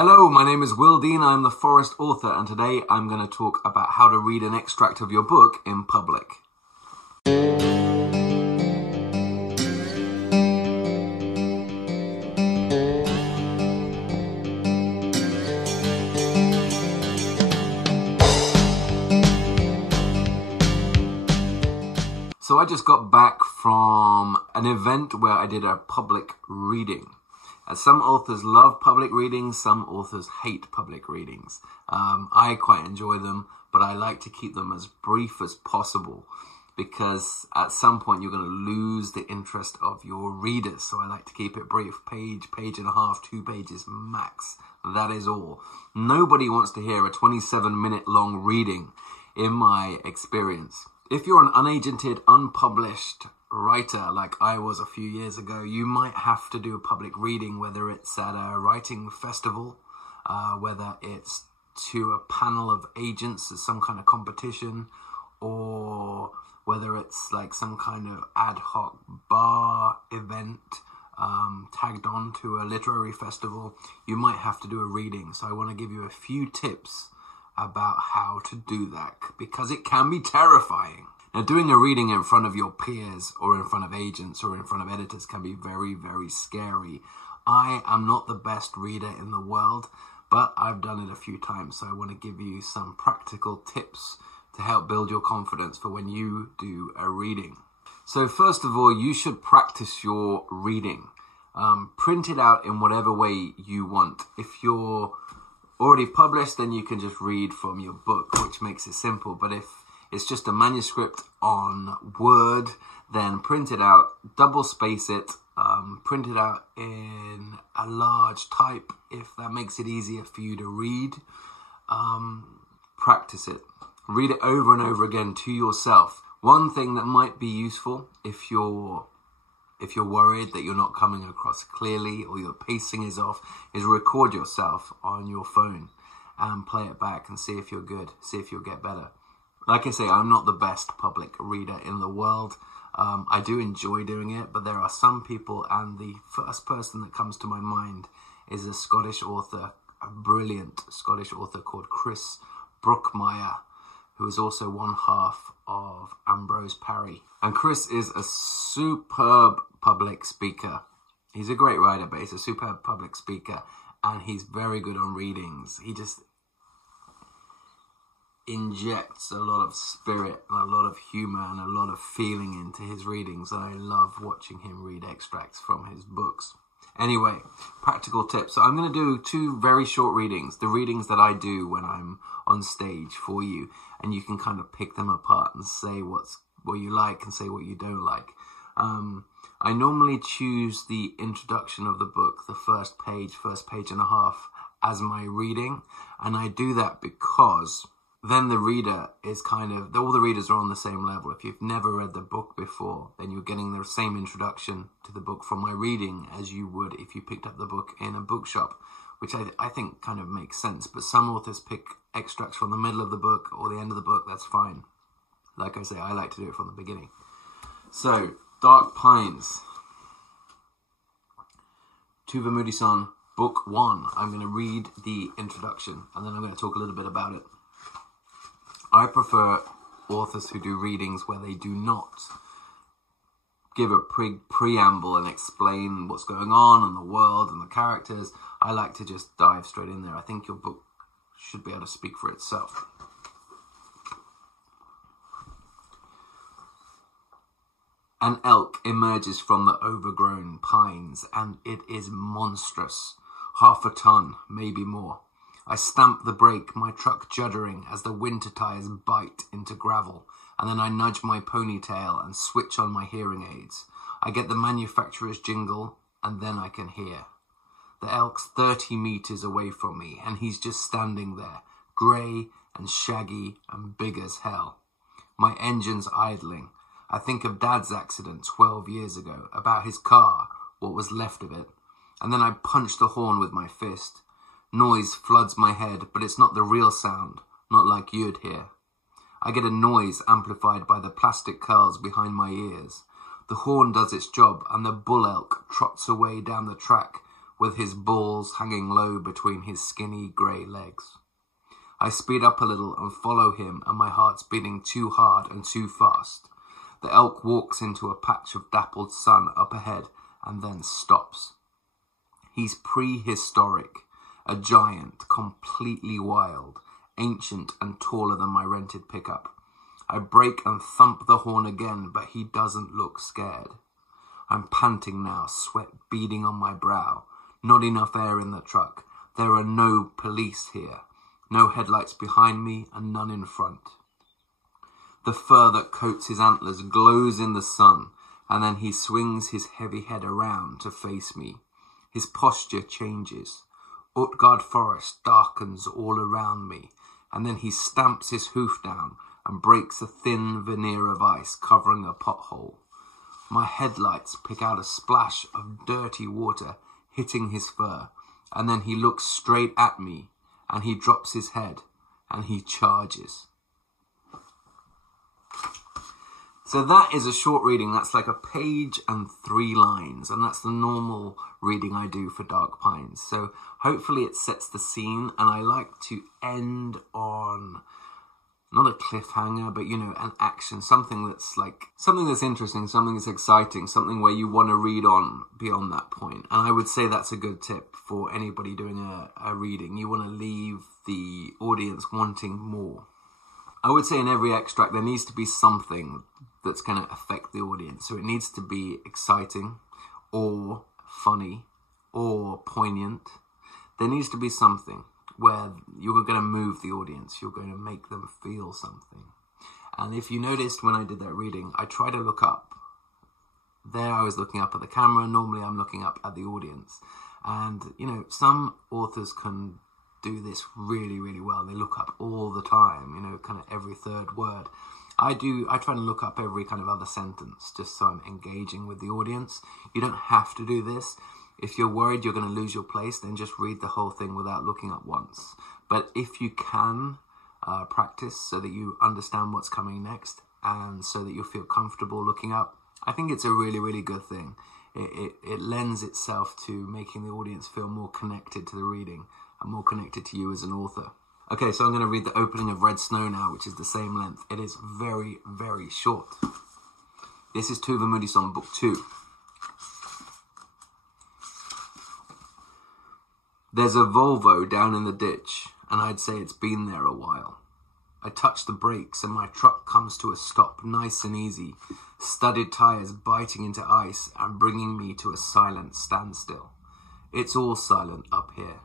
Hello, my name is Will Dean. I'm the Forest author, and today I'm going to talk about how to read an extract of your book in public. So I just got back from an event where I did a public reading. Some authors love public readings, some authors hate public readings. I quite enjoy them, but I like to keep them as brief as possible because at some point you're going to lose the interest of your readers. So I like to keep it brief, page and a half, 2 pages max. That is all. Nobody wants to hear a 27-minute long reading in my experience. If you're an unagented, unpublished writer like I was a few years ago, you might have to do a public reading, whether it's at a writing festival, whether it's to a panel of agents at some kind of competition, or whether it's like some kind of ad hoc bar event tagged on to a literary festival. You might have to do a reading. So I want to give you a few tips about how to do that, because it can be terrifying. Now, doing a reading in front of your peers or in front of agents or in front of editors can be very, very scary. I am not the best reader in the world, but I've done it a few times. So I want to give you some practical tips to help build your confidence for when you do a reading. So first of all, you should practice your reading. Print it out in whatever way you want. If you're already published, then you can just read from your book, which makes it simple. But if it's just a manuscript on Word, then print it out, double space it, print it out in a large type if that makes it easier for you to read. Practice it. Read it over and over again to yourself. One thing that might be useful if you're worried that you're not coming across clearly or your pacing is off, is record yourself on your phone and play it back and see if you're good, see if you'll get better. Like I say, I'm not the best public reader in the world. I do enjoy doing it, but there are some people, and the first person that comes to my mind is a Scottish author, a brilliant Scottish author called Chris Brookmeyer, who is also one half of Ambrose Parry. And Chris is a superb public speaker. He's a great writer, but he's a superb public speaker, and he's very good on readings. He just injects a lot of spirit and a lot of humor and a lot of feeling into his readings, and I love watching him read extracts from his books. Anyway, practical tips. So I'm going to do 2 very short readings, the readings that I do when I'm on stage for you, and you can kind of pick them apart and say what you like and say what you don't like. I normally choose the introduction of the book, the first page and a half, as my reading, and I do that because then the reader is all the readers are on the same level. If you've never read the book before, then you're getting the same introduction to the book from my reading as you would if you picked up the book in a bookshop, which I think kind of makes sense. But some authors pick extracts from the middle of the book or the end of the book. That's fine. Like I say, I like to do it from the beginning. So, Dark Pines, Tuva Moodyson, Book 1. I'm going to read the introduction, and then I'm going to talk a little bit about it. I prefer authors who do readings where they do not give a preamble and explain what's going on in the world and the characters. I like to just dive straight in there. I think your book should be able to speak for itself. An elk emerges from the overgrown pines, and it is monstrous. 1/2 ton, maybe more. I stamp the brake, my truck juddering as the winter tires bite into gravel, and then I nudge my ponytail and switch on my hearing aids. I get the manufacturer's jingle, and then I can hear. The elk's 30 meters away from me, and he's just standing there, grey and shaggy and big as hell. My engine's idling. I think of Dad's accident 12 years ago, about his car, what was left of it, and then I punch the horn with my fist. Noise floods my head, but it's not the real sound, not like you'd hear. I get a noise amplified by the plastic curls behind my ears. The horn does its job, and the bull elk trots away down the track with his balls hanging low between his skinny grey legs. I speed up a little and follow him, and my heart's beating too hard and too fast. The elk walks into a patch of dappled sun up ahead and then stops. He's prehistoric, a giant, completely wild, ancient and taller than my rented pickup. I break and thump the horn again, but he doesn't look scared. I'm panting now, sweat beading on my brow. Not enough air in the truck. There are no police here. No headlights behind me and none in front. The fur that coats his antlers glows in the sun, and then he swings his heavy head around to face me. His posture changes. Utgard forest darkens all around me, and then he stamps his hoof down and breaks a thin veneer of ice covering a pothole. My headlights pick out a splash of dirty water hitting his fur, and then he looks straight at me, and he drops his head, and he charges. So that is a short reading. That's like a page and 3 lines, and that's the normal reading I do for Dark Pines. So hopefully it sets the scene, and I like to end on not a cliffhanger, but, you know, an action, something that's interesting, something that's exciting, something where you want to read on beyond that point. And I would say that's a good tip for anybody doing a reading. You want to leave the audience wanting more. I would say in every extract there needs to be something that's going to affect the audience. So it needs to be exciting or funny or poignant. There needs to be something where you're going to move the audience. You're going to make them feel something. And if you noticed when I did that reading, I try to look up. There I was looking up at the camera. Normally I'm looking up at the audience. And, you know, some authors can do this really, really well. They look up all the time, you know, kind of every third word. I try to look up every kind of other sentence just so I'm engaging with the audience. You don't have to do this. If you're worried you're going to lose your place, then just read the whole thing without looking up once. But if you can practice so that you understand what's coming next and so that you feel comfortable looking up, I think it's a really, really good thing. It lends itself to making the audience feel more connected to the reading and more connected to you as an author. Okay, so I'm going to read the opening of Red Snow now, which is the same length. It is very, very short. This is Tuva Moodyson, Book 2. There's a Volvo down in the ditch, and I'd say it's been there a while. I touch the brakes, and my truck comes to a stop nice and easy, studded tires biting into ice and bringing me to a silent standstill. It's all silent up here.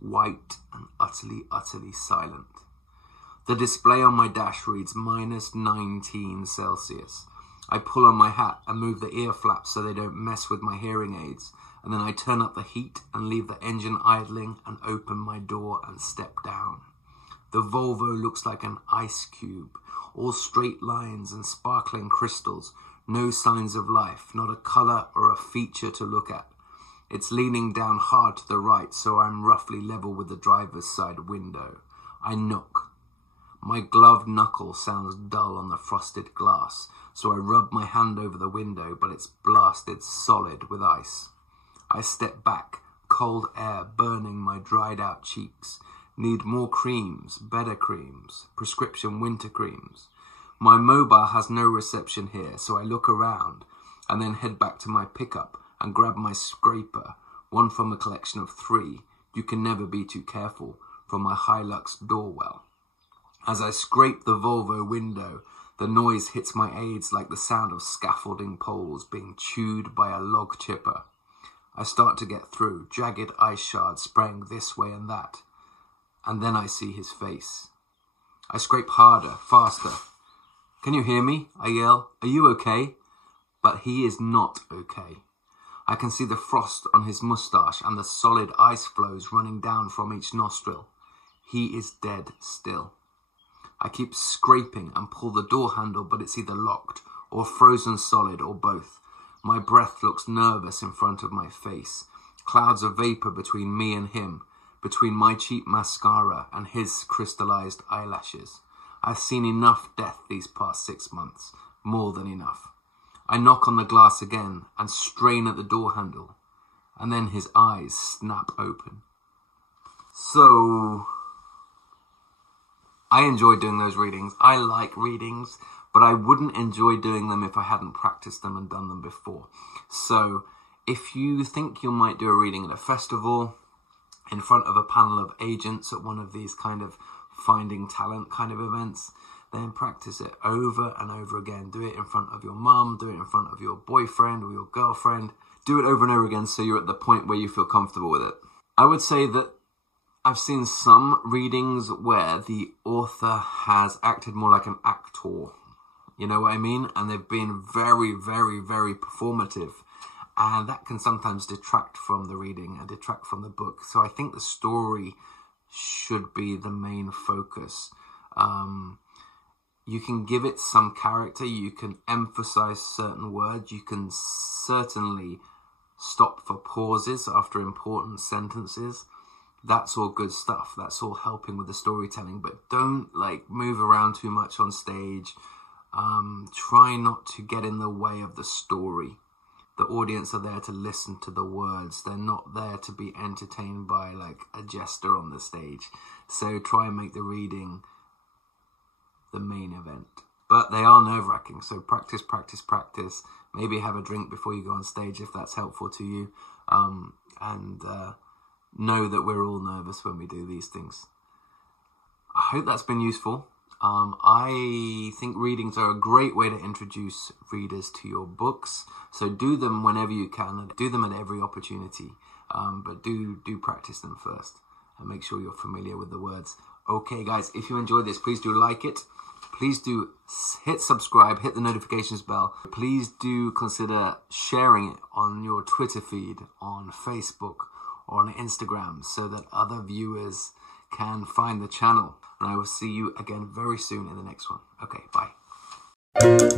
White and utterly, utterly silent. The display on my dash reads -19 Celsius. I pull on my hat and move the ear flaps so they don't mess with my hearing aids, and then I turn up the heat and leave the engine idling and open my door and step down. The Volvo looks like an ice cube, all straight lines and sparkling crystals, no signs of life, not a colour or a feature to look at. It's leaning down hard to the right, so I'm roughly level with the driver's side window. I knock. My gloved knuckle sounds dull on the frosted glass, so I rub my hand over the window, but it's blasted solid with ice. I step back, cold air burning my dried out cheeks. Need more creams, better creams, prescription winter creams. My mobile has no reception here, so I look around and then head back to my pickup and grab my scraper, one from a collection of 3. You can never be too careful, from my Hilux doorwell. As I scrape the Volvo window, the noise hits my aids like the sound of scaffolding poles being chewed by a log chipper. I start to get through, jagged ice shards spraying this way and that, and then I see his face. I scrape harder, faster. "Can you hear me?" I yell. "Are you okay?" But he is not okay. I can see the frost on his moustache and the solid ice flows running down from each nostril. He is dead still. I keep scraping and pull the door handle, but it's either locked or frozen solid or both. My breath looks nervous in front of my face. Clouds of vapor between me and him, between my cheap mascara and his crystallized eyelashes. I've seen enough death these past 6 months, more than enough. I knock on the glass again and strain at the door handle. And then his eyes snap open. So I enjoy doing those readings. I like readings, but I wouldn't enjoy doing them if I hadn't practiced them and done them before. So if you think you might do a reading at a festival, in front of a panel of agents at one of these kind of finding talent kind of events, then practice it over and over again. Do it in front of your mum, do it in front of your boyfriend or your girlfriend. Do it over and over again so you're at the point where you feel comfortable with it. I would say that I've seen some readings where the author has acted more like an actor. You know what I mean? And they've been very, very, very performative. And that can sometimes detract from the reading and detract from the book. So I think the story should be the main focus. You can give it some character. You can emphasize certain words. You can certainly stop for pauses after important sentences. That's all good stuff. That's all helping with the storytelling. But don't move around too much on stage. Try not to get in the way of the story. The audience are there to listen to the words. They're not there to be entertained by a jester on the stage. So try and make the reading the main event. But they are nerve-wracking, so practice, practice, practice. Maybe have a drink before you go on stage if that's helpful to you. And know that we're all nervous when we do these things. I hope that's been useful. I think readings are a great way to introduce readers to your books. So do them whenever you can. Do them at every opportunity. But do practice them first. And make sure you're familiar with the words. Okay, guys, if you enjoyed this, please do like it. Please do hit subscribe, hit the notifications bell. Please do consider sharing it on your Twitter feed, on Facebook, or on Instagram so that other viewers can find the channel. And I will see you again very soon in the next one. Okay, bye.